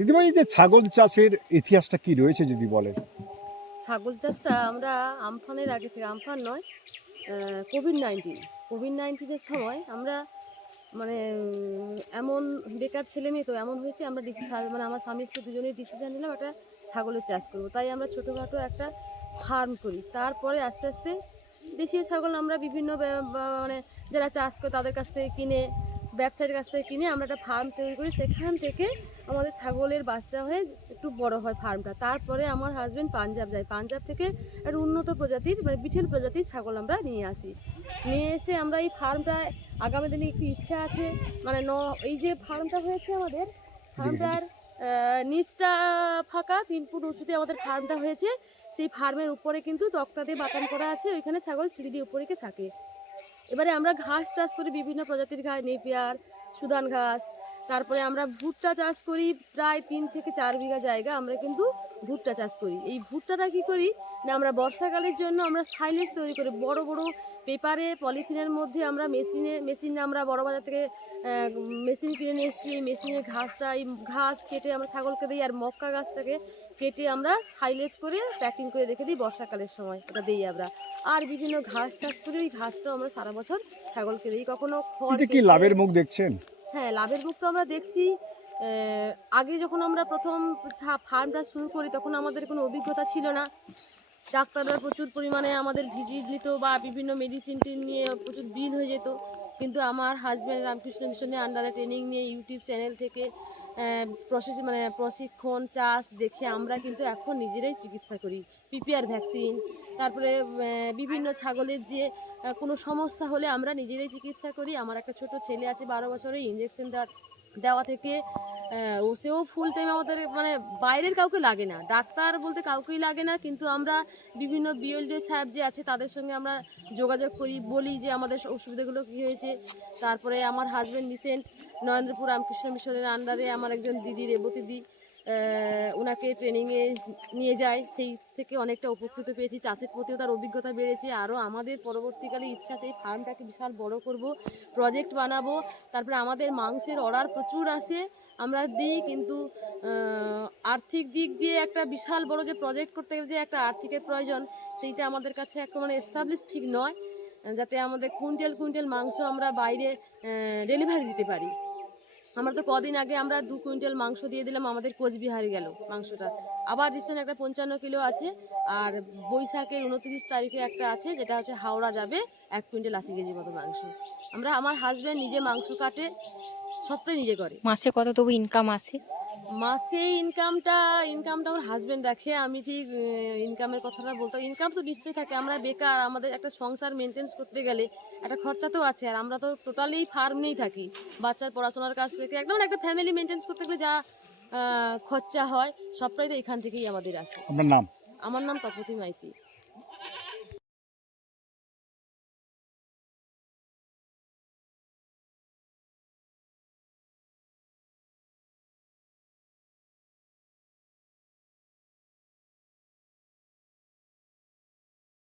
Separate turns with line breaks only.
এই যে ছাগল চাষের ইতিহাসটা কি রয়েছে যদি বলেন?
ছাগল চাষটা আমরা আমফানের, আগে থেকে আমফান নয় কোভিড নাইন্টিন। কোভিড নাইন্টিনের সময় আমরা মানে এমন বেকার ছেলে মেয়ে তো এমন হয়েছে, আমরা ডিসিশন মানে আমার স্বামী স্ত্রী দুজনেই ডিসিশন নিলাম একটা ছাগলের চাষ করব। তাই আমরা ছোটোখাটো একটা ফার্ম করি। তারপরে আস্তে আস্তে দেশীয় ছাগল আমরা বিভিন্ন মানে যারা চাষ করে তাদের কাছ থেকে কিনে ব্যবসায়ীর কাছ থেকে কিনে আমরা একটা ফার্ম তৈরি করি। সেখান থেকে আমাদের ছাগলের বাচ্চা হয়ে একটু বড় হয় ফার্মটা তারপরে আমার হাজব্যান্ড পাঞ্জাব যায়। পাঞ্জাব থেকে একটা উন্নত প্রজাতির মানে বিঠেল প্রজাতির ছাগল আমরা নিয়ে আসি। নিয়ে এসে আমরা এই ফার্মটা আগামী দিনে একটু ইচ্ছা আছে মানে ন, এই যে ফার্মটা হয়েছে আমাদের ফার্মটার নিচটা ফাঁকা, তিন ফুট উঁচুতে আমাদের ফার্মটা হয়েছে। সেই ফার্মের উপরে কিন্তু তক্তা দিয়ে বাতান করা আছে। ওইখানে ছাগল সিঁড়ি দিয়ে উপরে থাকে। এবারে আমরা ঘাস চাষ করি বিভিন্ন প্রজাতির ঘাস নেপিয়ার সুদান ঘাস তারপরে আমরা ভুট্টা চাষ করি প্রায় তিন থেকে চার বিঘা জায়গা আমরা কিন্তু ভুট্টা চাষ করি। এই ভুট্টাটা কি করি না আমরা বর্ষাকালের জন্য আমরা সাইলেজ তৈরি করি। বড় বড় পেপারে পলিথিনের মধ্যে আমরা মেশিনে মেশিনে আমরা বড় বাজার থেকে মেশিন কিনে নিয়ে এসেছি। এই মেশিনের ঘাসটা এই ঘাস কেটে আমরা ছাগলকে দিই আর মক্কা গাছটাকে কেটে আমরা সাইলেজ করে প্যাকিং করে রেখে দিই বর্ষাকালের সময়। ওটা দিই আমরা। আর বিভিন্ন ঘাস চাষ করি ওই ঘাসটাও আমরা সারা বছর ছাগলকে দিই। কখনো খড়
কি লাভের মুখ দেখছেন?
হ্যাঁ লাভের মুখ তো আমরা দেখছি। আগে যখন আমরা প্রথম ফার্মটা শুরু করি, তখন আমাদের কোনো অভিজ্ঞতা ছিল না। ডাক্তাররা প্রচুর পরিমাণে আমাদের ভিজিট নিত বা বিভিন্ন মেডিসিন নিয়ে প্রচুর বিল হয়ে যেত। কিন্তু আমার হাজব্যান্ড রামকৃষ্ণ মিশনের আন্ডারে ট্রেনিং নিয়ে ইউটিউব চ্যানেল থেকে প্রসেস মানে প্রশিক্ষণ চাষ দেখে আমরা কিন্তু এখন নিজেরাই চিকিৎসা করি। পিপিআর ভ্যাকসিন তারপরে বিভিন্ন ছাগলের যে কোনো সমস্যা হলে আমরা নিজেরাই চিকিৎসা করি। আমার একটা ছোট ছেলে আছে, বারো বছরে ইঞ্জেকশন দেওয়া থেকে ও সেও ফুল টাইম আমাদের মানে বাইরের কাউকে লাগে না। ডাক্তার বলতে কাউকেই লাগে না, কিন্তু আমরা বিভিন্ন বিএলডিও সাহেব যে আছে, তাদের সঙ্গে আমরা যোগাযোগ করি, বলি যে আমাদের অসুবিধাগুলো কী হয়েছে। তারপরে আমার হাজব্যান্ড রিসেন্ট নরেন্দ্রপুর রামকৃষ্ণ মিশনের আন্ডারে আমার একজন দিদি, রেবতী দিদি ওনাকে ট্রেনিংয়ে নিয়ে যায়, সেই থেকে অনেকটা উপকৃত পেয়েছি। চাষের প্রতিও তার অভিজ্ঞতা বেড়েছে। আরও আমাদের পরবর্তীকালে ইচ্ছা এই ফার্মটাকে বিশাল বড় করব প্রজেক্ট বানাবো। তারপরে আমাদের মাংসের অর্ডার প্রচুর আসে, আমরা দিই, কিন্তু আর্থিক দিক দিয়ে একটা বিশাল বড় যে প্রজেক্ট করতে গেলে যে একটা আর্থিকের প্রয়োজন, সেইটা আমাদের কাছে মানে এস্টাবলিশ ঠিক নয়। যাতে আমাদের কুইন্টাল কুইন্টাল মাংস আমরা বাইরে ডেলিভারি দিতে পারি। আমরা তো কদিন আগে আমরা দু কুইন্টাল মাংস দিয়ে দিলাম, আমাদের কোচবিহারে গেল মাংসটা। আবার রিসেন্ট একটা পঞ্চান্ন কিলো আছে, আর বৈশাখের উনত্রিশ তারিখে একটা আছে, যেটা হচ্ছে হাওড়া যাবে, এক কুইন্টাল আশি কেজি মতো মাংস। আমরা, আমার হাজব্যান্ড নিজে মাংস কাটে, সবটাই নিজে করে।
মাসে কত তবু ইনকাম আসে?
মাসে ইনকামটা ইনকামটা আমার হাজবেন্ড দেখে আমি ঠিক ইনকামের কথাটা বলতাম ইনকাম তো নিশ্চয়ই থাকে আমরা বেকার আমাদের একটা সংসার মেনটেন্স করতে গেলে একটা খরচা তো আছে আর আমরা তো টোটালি ফার্ম নিয়েই থাকি। বাচ্চার পড়াশোনার কাছ থেকে একদম একটা ফ্যামিলি মেনটেন্স করতে গেলে যা খরচা হয় সবটাই তো এখান থেকেই আমাদের আসে।
আপনার নাম?
আমার নাম তপতি মাইতি।